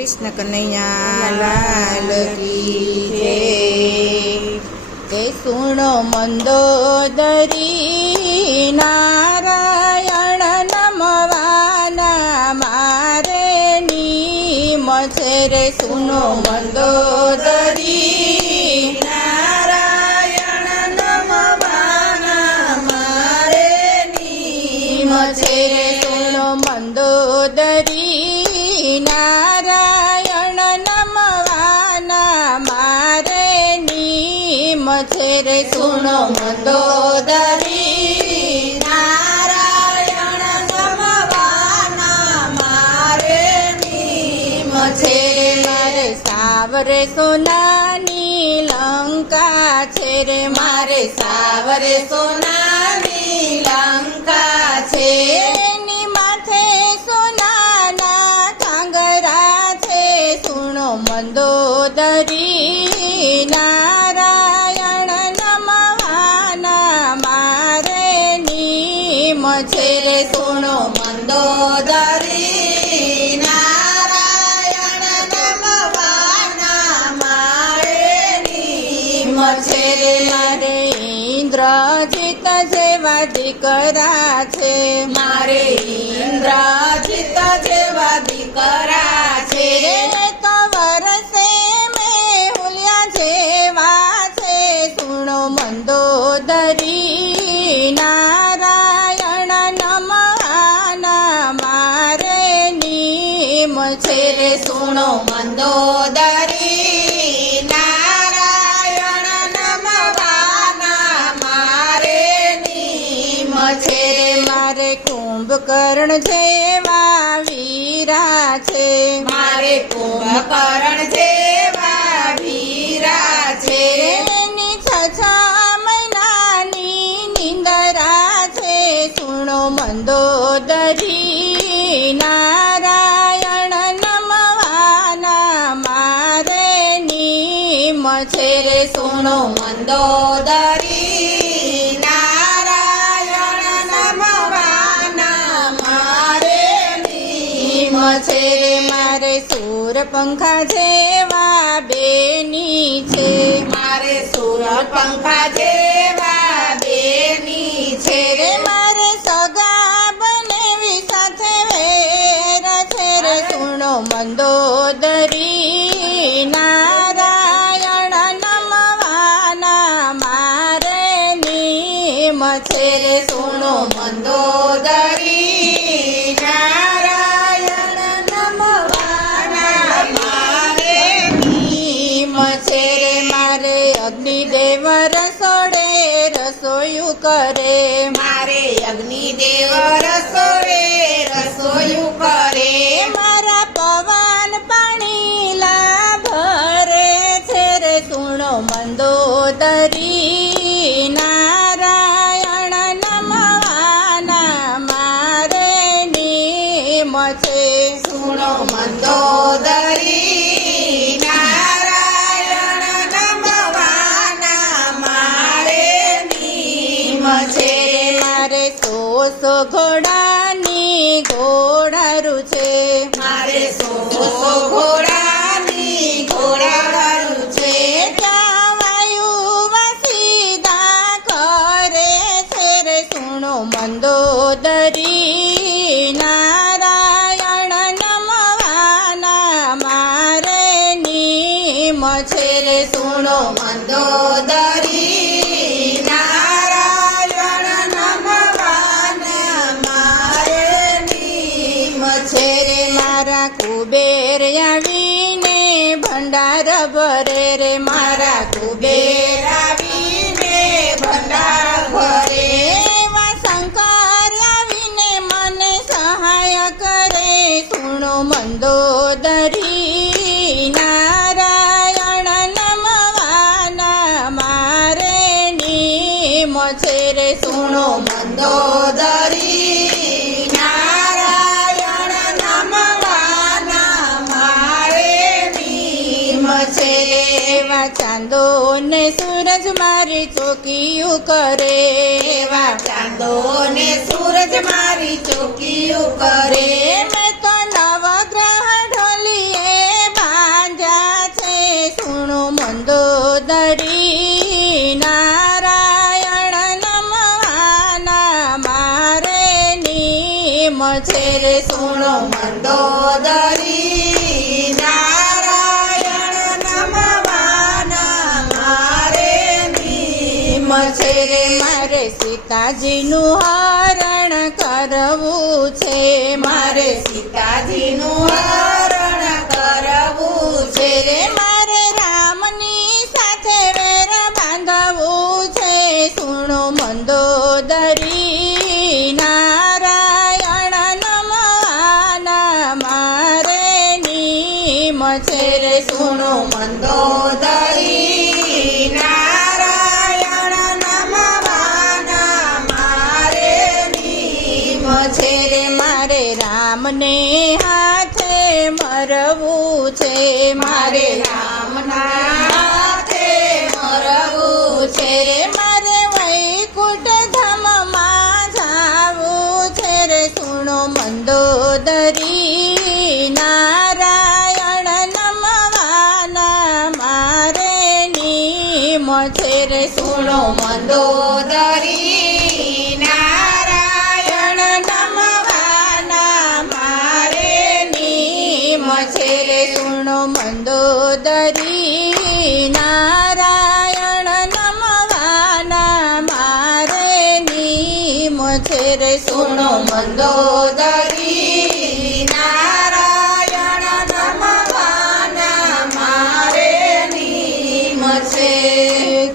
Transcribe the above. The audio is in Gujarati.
કૃષ્ણ કનૈયા લાલ કી જય। તે સુણો મંદોદરી નારાયણ નમવાના મારે નીમ છે રે। સુનો મંદોદરી નારાયણ નમવાના મારે નીમ છે રે। સુનો મંદોદરી નારાયણ નમવાના મારે નીમ છે રે। સુનો મંદોદરી નારાયણ નમવાના મારે નીમ છે રે। મારે સાવરે સોનાની લંકા છે રે। મારે સાવરે સોનાની લંકા છે। એની માથે સોનાના કાંગરા છે। સુણો મંદોદરી નારાયણ નમવાના મારે નીમ છે રે। સુણો મંદોદરી નારાયણ નમવાના મારે નીમ છે રે। મારે ઇન્દ્રજીત જેવા દીકરા છે। મારે ઇન્દ્રજીત જેવા દીકરા છે રે। તો વરસે મેહુલિયા જેવા છે। સુણો મંદોદરી નારાયણ નમવાના મારે નીમ છે રે। સુણો મંદોદરી નારાયણ નમવાના મારે નીમ છે રે। મારે કુંભકર્ણ જેવા વીરા છે। મારે કુંભકર્ણ જેવા વીરા છે। એની છ મહિનાની નિંદરા છે। સુણો મંદોદરી નારાયણ નમવાના મારે નીમ છે રે। સુણો મંદોદરી નારાયણ નમવાના મારે નીમ છે રે। મારે સૂરપંખા જેવા બેની છે। મારે સૂરપંખા જેવા બેની છે રે। મારે સગા બનેવી સાથે વેર છે રે। સુણો મંદોદરી નારાયણ નમવાના મારે નીમ છે રે। સુણો મંદોદરી નારાયણ નમવાના મારે નીમ છે રે। મારે અગ્નિદેવ રસોડે રસોયું કરે। મારે અગ્નિદેવ રસોડે રસોયું કરે। મારા પવન પાણીલા ભરે છે રે। સુણો મંદોદરી નારાયણ નમવાના મારે નીમ છે। સુણો મંદોદરી નારાયણ નમવાના મારે નીમ છે। મારે સો ઘોડાની ઘોડારું છે। મારે સો ઘોડાની ઘોડારું છે। ત્યાં વાયુ સીધા કરે છે રે। સુણો મંદોદરી નારાયણ નમવાના મારે નીમ છે રે। સુણો મંદોદરી નારાયણ નમવાના મારે નીમ છે રે। મારા કુબેર આવીને ભંડાર ભરે રે। મારા કુબેર આવીને ભંડાર ભરે। એવા શંકર આવીને મને સહાય કરે। સુણો મંદોદરી નારાયણ નમવાના મારે નીમ છે રે। સુણો મંદોદરી નારાયણ નમવાના મારે નીમ છે રે। એવા ચાંદો ને સૂરજ મારી ચોકીયું કરે। એવા ચાંદો ને સૂરજ મારી ચોકીયું કરે। મેં તો નવગ્રહ ઢોલીએ મંદોદરી નારાયણ નમવાના મારે નીમ છે રે મારે સીતાજીનું હરણ કરવું છે મારે સીતાજીનું હરણ કરવું છે રે મારે રામની સાથે વેર બાંધવું છે સુણો મંદોદરી નારાયણ નમવાના મારે નીમ છે રે સુનો મંદોદરી નારાયણ નમવાના મારે નીમ છે રે મારે રામને હાથે મરવું છે મારે રામના હાથે મરવું છે રે મારે વૈકુંઠ ધામમાં જાવું છે રે સુણો મંદોદરી નારાયણ નમવાના મારે નીમ છે રે સુનો મંદોદરી નારાયણ નમવાના મારે નીમ છે રે સુણો મંદોદરી નારાયણ નમવાના મારે નીમ છે રે સુનો મંદોદરી